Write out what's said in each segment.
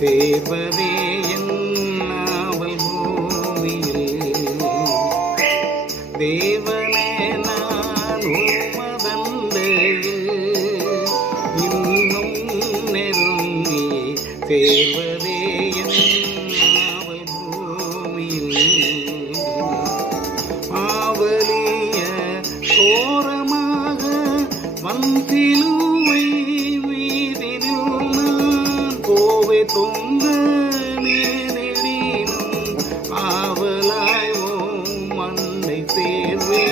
தேவரே என்னாவல் பூமியில் தேவனே நான் உமதந்தையில் இன்னும் நெருங்கி தேவரே என்னாவல் பூமியில் ஆவலிய கோரமாக வந்திலுவை மீதினில் நான் கோவை தொங்க நீரினும் ஆவலாய் மண்ணை சேர்வே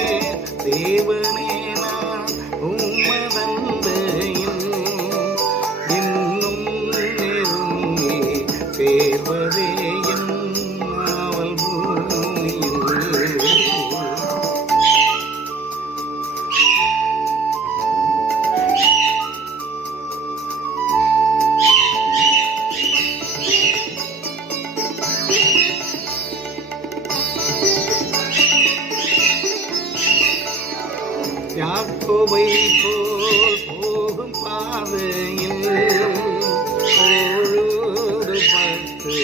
தேவனே நான் உம்மதந்தையில் இன்னும் நெருங்கி சேர்வதே என் ஆவல் பூமியில் யாக்கோபை போல் போகும் பாதையில் பொழுதுபட்டு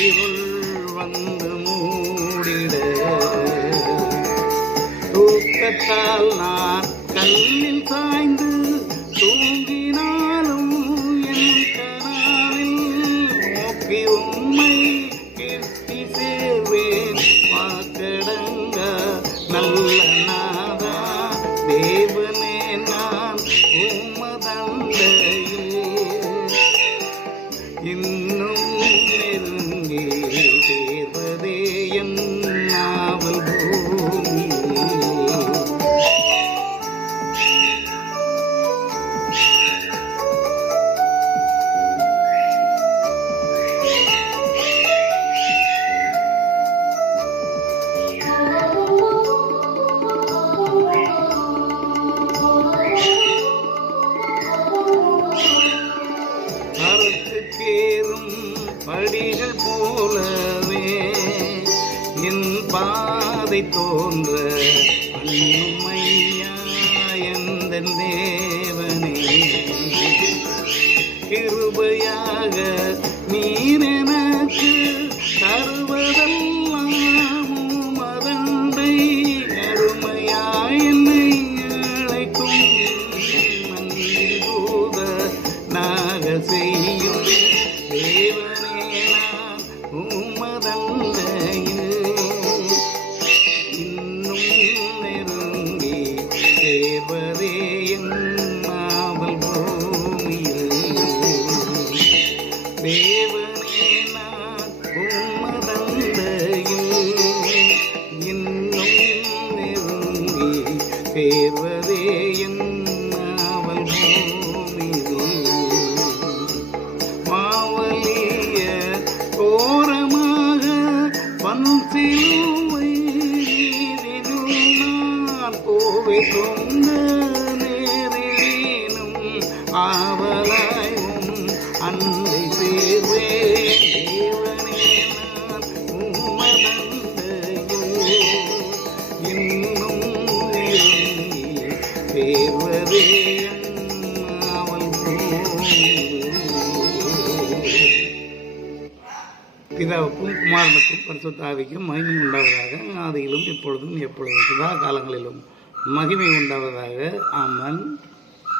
இருள் வந்து மூடிட தூக்கத்தால் நான் கல்லில் சாய்ந்து தூங்கினாலும் என் கனாவில் நோக்கி உம்மை கீர்த்தி சேர்வேன் வாக்கடங்க நல்ல தேவனே நான் உம்மதந்தையில் இன்னும் நெருங்கி சேர்வதே என் ஆவல் பூமியில் படிகள் போலவே என் பாதை தோன்ற அன்னுமையா எந்த தேவனே கிருபையாக நீர் எனக்கு தருவதெல்லாம் மறந்தை அருமையாய் என்னை அழைக்கும் மண்ணில் தூத நாக செய்யும் தேவனே நான் உம்மதந்தையில் இன்னும் நெருங்கி தேவரே என் ஆவல் பூமியில் தேவனே நான் உம்மதந்தையில் இன்னும் நெருங்கி தேவரே என் ஆவல் பூமியில் கோரமாக வந்திலுவை நான் கோவை தொங்க நேரினும் ஆவலாயும் அன்னை சேர்வே தேவனே நான் உம்மதந்தையில் இன்னும் நெருங்கி சேர்வதே ஆவல் பிதாவுக்கும் குமாரனுக்கும் பரிசுத்த ஆவிக்கும் மகிமை உண்டாவதாக ஆதியிலும் இப்பொழுதும் எப்பொழுதும் சதா காலங்களிலும் மகிமை உண்டாவதாக. ஆமென்.